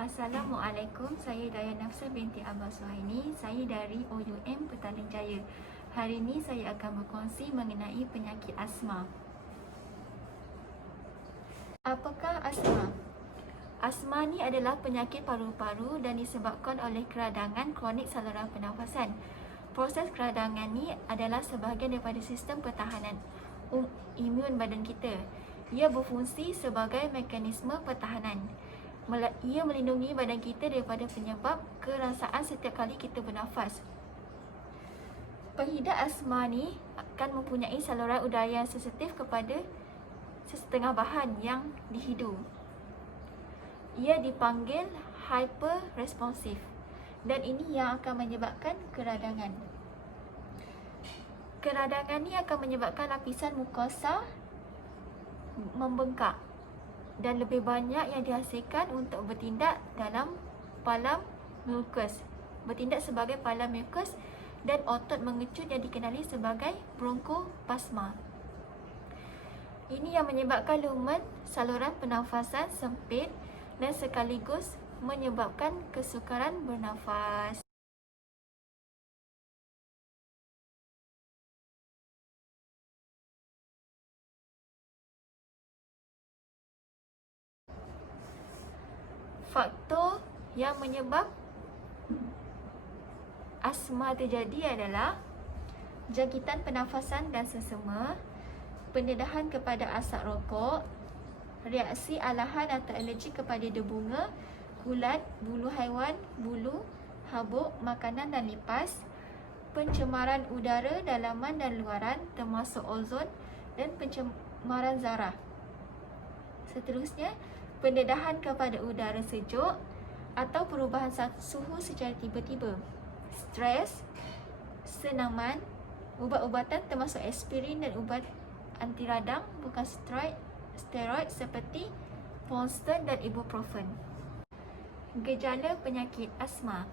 Assalamualaikum, saya Dayah Nafsa binti Abah Suhaini. Saya dari OUM Petaling Jaya. Hari ini saya akan berkongsi mengenai penyakit asma. Apakah asma? Asma ni adalah penyakit paru-paru dan disebabkan oleh keradangan kronik saluran pernafasan. Proses keradangan ni adalah sebahagian daripada sistem pertahanan imun badan kita. Ia berfungsi sebagai mekanisme pertahanan. Ia melindungi badan kita daripada penyebab kerasaan setiap kali kita bernafas. Pengidap asma ni akan mempunyai saluran udara yang sensitif kepada sesetengah bahan yang dihidu. Ia dipanggil hyperresponsif dan ini yang akan menyebabkan keradangan. Keradangan ni akan menyebabkan lapisan mukosa membengkak dan lebih banyak yang dihasilkan untuk bertindak dalam palam mukus, bertindak sebagai palam mukus dan otot mengecut yang dikenali sebagai bronkospasma. Ini yang menyebabkan lumen saluran pernafasan sempit dan sekaligus menyebabkan kesukaran bernafas. Faktor yang menyebab asma terjadi adalah jangkitan pernafasan dan selsema, pendedahan kepada asap rokok, reaksi alahan atau alergi kepada debunga, kulat, bulu haiwan, bulu, habuk, makanan dan lipas, pencemaran udara dalaman dan luaran termasuk ozon dan pencemaran zarah. Seterusnya, pendedahan kepada udara sejuk atau perubahan suhu secara tiba-tiba, stres, senaman, ubat-ubatan termasuk aspirin dan ubat anti radang bukan steroid seperti Ponston dan ibuprofen. Gejala penyakit asma.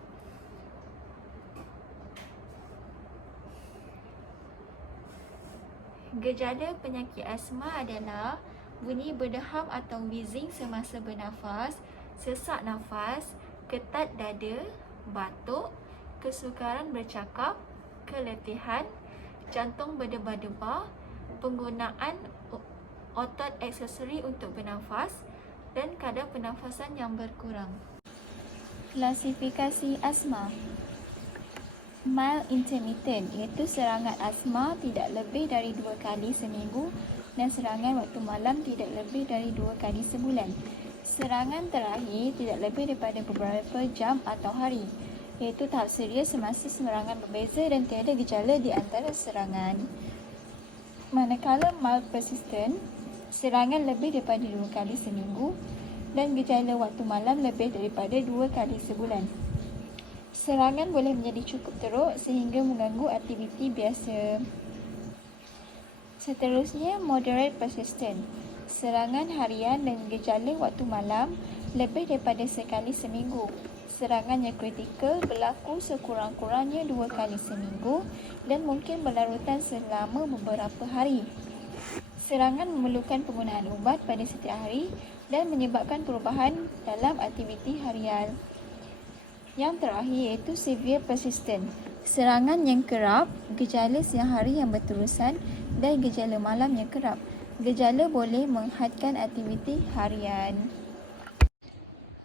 Gejala penyakit asma adalah bunyi berdeham atau wheezing semasa bernafas, sesak nafas, ketat dada, batuk, kesukaran bercakap, keletihan, jantung berdebar-debar, penggunaan otot aksesori untuk bernafas dan kadar pernafasan yang berkurang. Klasifikasi asma. Mild intermittent iaitu serangan asma tidak lebih dari 2 kali seminggu dan serangan waktu malam tidak lebih dari 2 kali sebulan. Serangan terakhir tidak lebih daripada beberapa jam atau hari, iaitu tahap serius semasa serangan berbeza dan tiada gejala di antara serangan. Manakala mild persistent, serangan lebih daripada 2 kali seminggu dan gejala waktu malam lebih daripada 2 kali sebulan. Serangan boleh menjadi cukup teruk sehingga mengganggu aktiviti biasa. Seterusnya, moderate persistent. Serangan harian dan gejala waktu malam lebih daripada sekali seminggu. Serangan yang kritikal berlaku sekurang-kurangnya 2 kali seminggu dan mungkin berlarutan selama beberapa hari. Serangan memerlukan penggunaan ubat pada setiap hari dan menyebabkan perubahan dalam aktiviti harian. Yang terakhir iaitu severe persistent. Serangan yang kerap, gejala siang hari yang berterusan dan gejala malam yang kerap. Gejala boleh menghadkan aktiviti harian.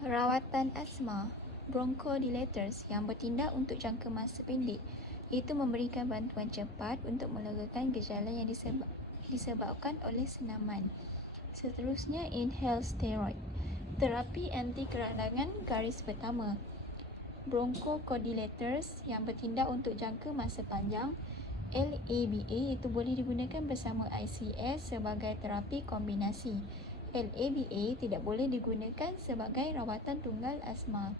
Rawatan asma. Bronchodilators yang bertindak untuk jangka masa pendek, iaitu memberikan bantuan cepat untuk melegakan gejala yang disebabkan oleh senaman. Seterusnya, inhaled steroid. Terapi anti keradangan garis pertama. Bronchodilators yang bertindak untuk jangka masa panjang, LABA, itu boleh digunakan bersama ICS sebagai terapi kombinasi. LABA tidak boleh digunakan sebagai rawatan tunggal asma.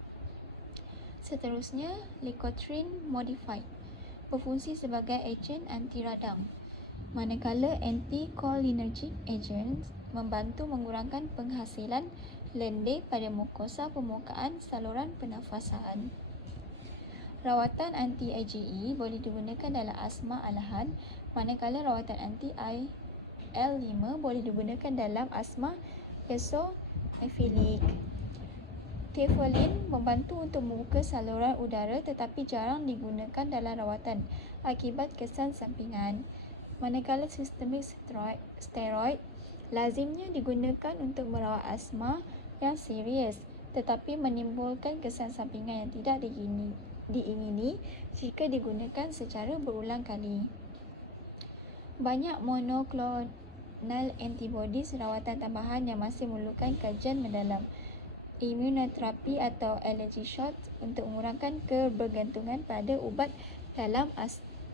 Seterusnya, leukotriene modified berfungsi sebagai ejen anti radang, manakala anticholinergic agents membantu mengurangkan penghasilan lendir pada mukosa permukaan saluran pernafasan. Rawatan anti-IgE boleh digunakan dalam asma alahan, manakala rawatan anti-IL-5 boleh digunakan dalam asma eosinophilic. Teflon membantu untuk membuka saluran udara tetapi jarang digunakan dalam rawatan akibat kesan sampingan. Manakala sistemik steroid lazimnya digunakan untuk merawat asma yang serius tetapi menimbulkan kesan sampingan yang tidak diingini jika digunakan secara berulang kali. Banyak monoklonal antibodies rawatan tambahan yang masih memerlukan kajian mendalam. Imunoterapi atau allergy shots untuk mengurangkan kebergantungan pada ubat dalam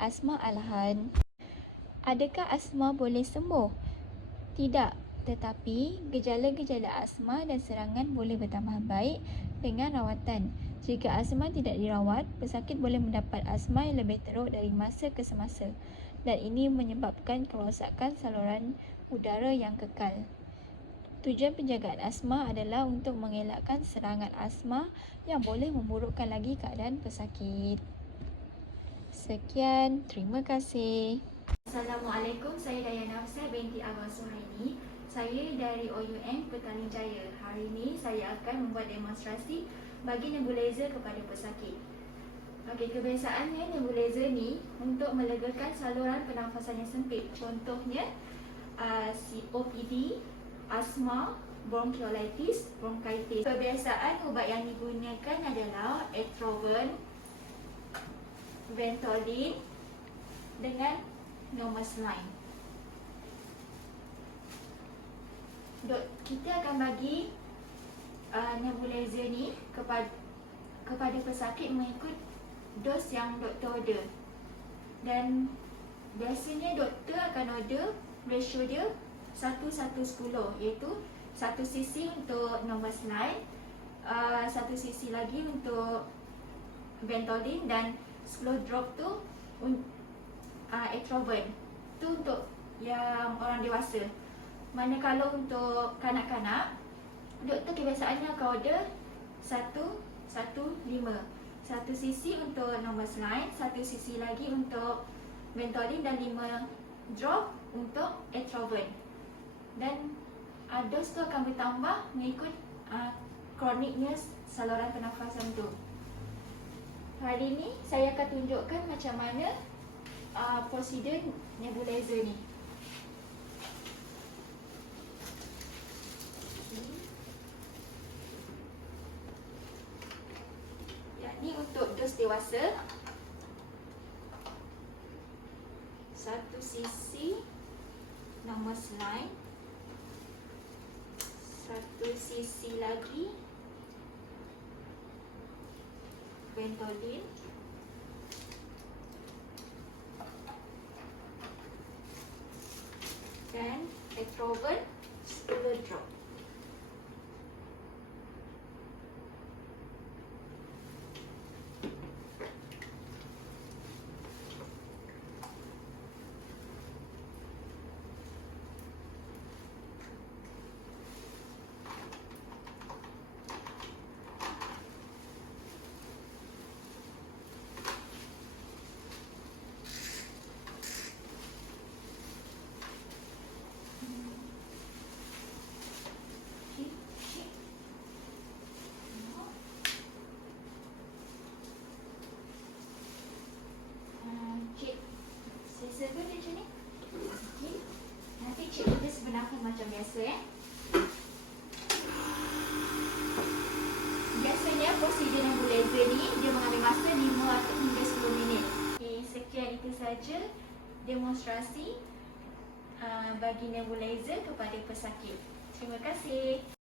asma alahan. Adakah asma boleh sembuh? Tidak, tetapi gejala-gejala asma dan serangan boleh bertambah baik dengan rawatan. Jika asma tidak dirawat, pesakit boleh mendapat asma yang lebih teruk dari masa ke semasa dan ini menyebabkan kerosakan saluran udara yang kekal. Tujuan penjagaan asma adalah untuk mengelakkan serangan asma yang boleh memburukkan lagi keadaan pesakit. Sekian, terima kasih. Assalamualaikum, saya Dayana Hafsah binti Abang Suhaini. Saya dari OUM Petaling Jaya. Hari ini saya akan membuat demonstrasi bagi nebulizer kepada pesakit. Okey, kebiasaannya nebulizer ni untuk melegakan saluran pernafasan yang sempit. Contohnya COPD, asma, bronchiolitis, bronchitis. Kebiasaan ubat yang digunakan adalah Atrovan, Ventolin dengan Normasaline. Kita akan bagi nebulizer ni kepada pesakit mengikut dos yang doktor order. Dan biasanya doktor akan order ratio dia 1:10, iaitu 1 cc untuk Normasaline, 1 cc lagi untuk Ventolin dan 10 drop tu Atrovan. Tu untuk yang orang dewasa. Manakala untuk kanak-kanak, doktor kebiasaannya akan order 1:5, 1 cc untuk Normasaline, 1 cc lagi untuk Ventolin dan 5 drop untuk Atrovan. Dan dos tu akan bertambah mengikut kroniknya saluran pernafasan tu. Hari ini saya akan tunjukkan macam mana prosedur nebulizer ni. Ni untuk dos dewasa 1 cc Normasaline, 1 cc lagi Ventolin, dan Atrovan 10 drop. Saya serba dia macam ni. Okay. Nanti cik kita sebenarkan macam biasa Biasanya prosedur nebulizer ni dia mengambil masa 5 atau hingga 10 minit. Okay, sekian itu saja demonstrasi bagi nebulizer kepada pesakit. Terima kasih.